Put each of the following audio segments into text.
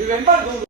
이 왼발이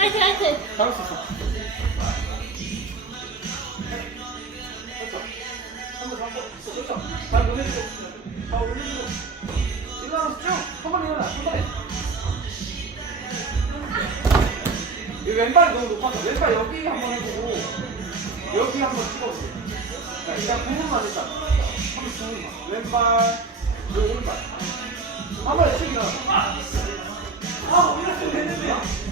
예, 예, 잡을 수 있어. 그렇죠. 그렇죠. 발 올려주고. 발 올려주고. 일어나서 쭉. 한 번에 일어나. 한 번에. 이 왼발이 너무 높아서 왼발 여기 한 번 해주고 여기 한 번 찍어보세요. 자, 일단 구분만 일단. 한번 구분만. 왼발, 그리고 오른발. 한 번에 쭉 일어나. 아, 올렸으면 됐는데.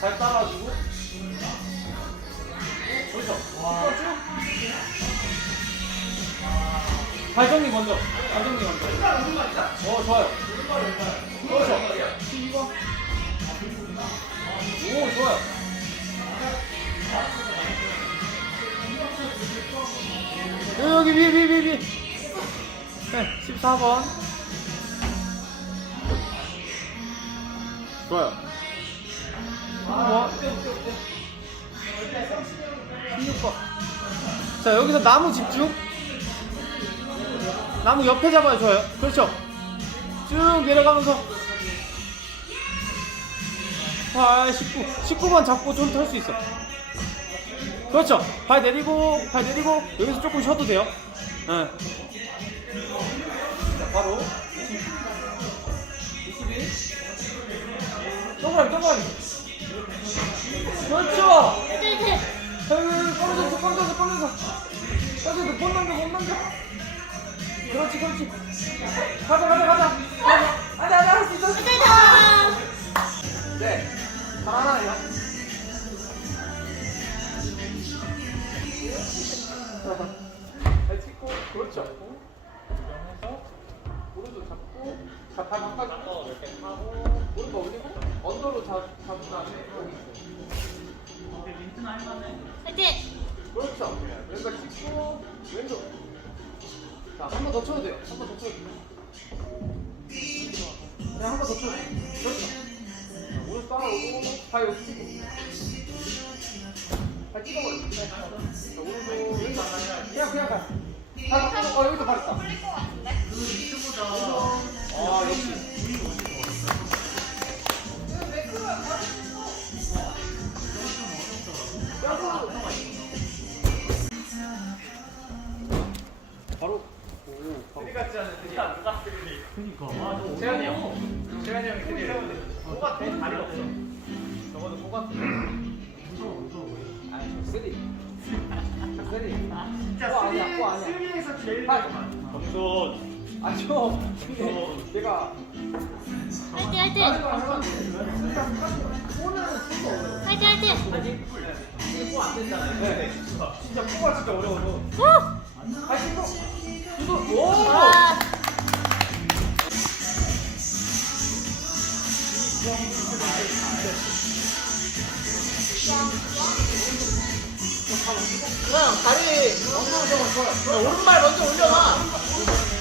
잘 따라주고. 그렇죠. 와. 발정리 먼저. 발정리 먼저. 어, 좋아요. 네, 14번. 좋아요. 뭐? 16번. 자, 여기서 나무 집중. 나무 옆에 잡아요, 좋아요. 그렇죠. 쭉 내려가면서. 8, 19. 19번 잡고 좀 털 수 있어. 그렇죠. 발 내리고, 발 내리고, 여기서 조금 쉬어도 돼요. 네. 자, 바로. 22. 동그라미, 동그라미. 그렇죠. 떨어져서, 떨어져서, 떨어져서. 떨어져서, 못 넘겨, 못 넘겨. 그렇지, 그렇지. 가자, 가자, 가자. 가자. 아니, 아니, 할수 있어. 네. 잘하나요? 잘 찍고, 그렇죠. 고정해서, 오른쪽 잡고, 자, 발 바꿔주고, 이렇게 하고, 오른쪽 올리고, 언더로 잡, 잡은 다음에, 여기 있어요. 화이팅 그렇죠. 왼발 찍고, 왼쪽. 자, 한 번 더 쳐도 돼요. 한 번 더 쳐도 돼요. 그냥 한 번 더 쳐도 돼요. 그렇죠. 자, 오른쪽 따라오고, 발 여기 찍고. 발 찍어버려. 자, 오른쪽, 왼쪽. 그냥, 그냥 가. 발 바꿔, 어, 여기도 발 있다. 아. 바로 오 바로 누가 그니까 재현이 형 재현이 형이 드릴 똑같아 다리 없어 저거는 뽑았어. 아니, 저 쓰리. 저 쓰리. 진짜 아니야. 쓰리에서 제일 아, 정돈 아, 저, 근데 얘가 화이팅 화이팅. 화이팅 화이팅 된다네. 네. 진짜 코가 진짜 어려워서. 후! 아, 이거. 이거, 오! 와 그냥 다리 야, 오른발 먼저 올려놔.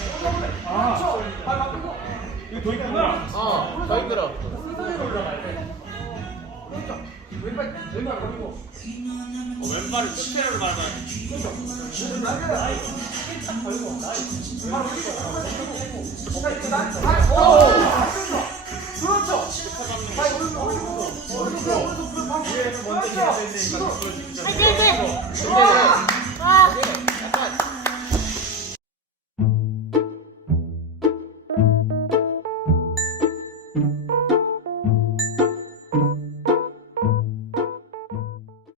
아. 이거 더 있구나 어, 더 힘들어. 순서대로 올라갈 때. 그렇죠. 왼발, 왼발 버리고. 어, 왼발을 끝에를 돼 그렇죠. 나이스. 딱 걸고. 나이스. 발 올리고. 자, 이제 나, 발, 오! 그렇죠. 발 올리고, 올리고. 올리고, 올리고, 위에서 먼저 그렇죠. 해야 화이팅! 와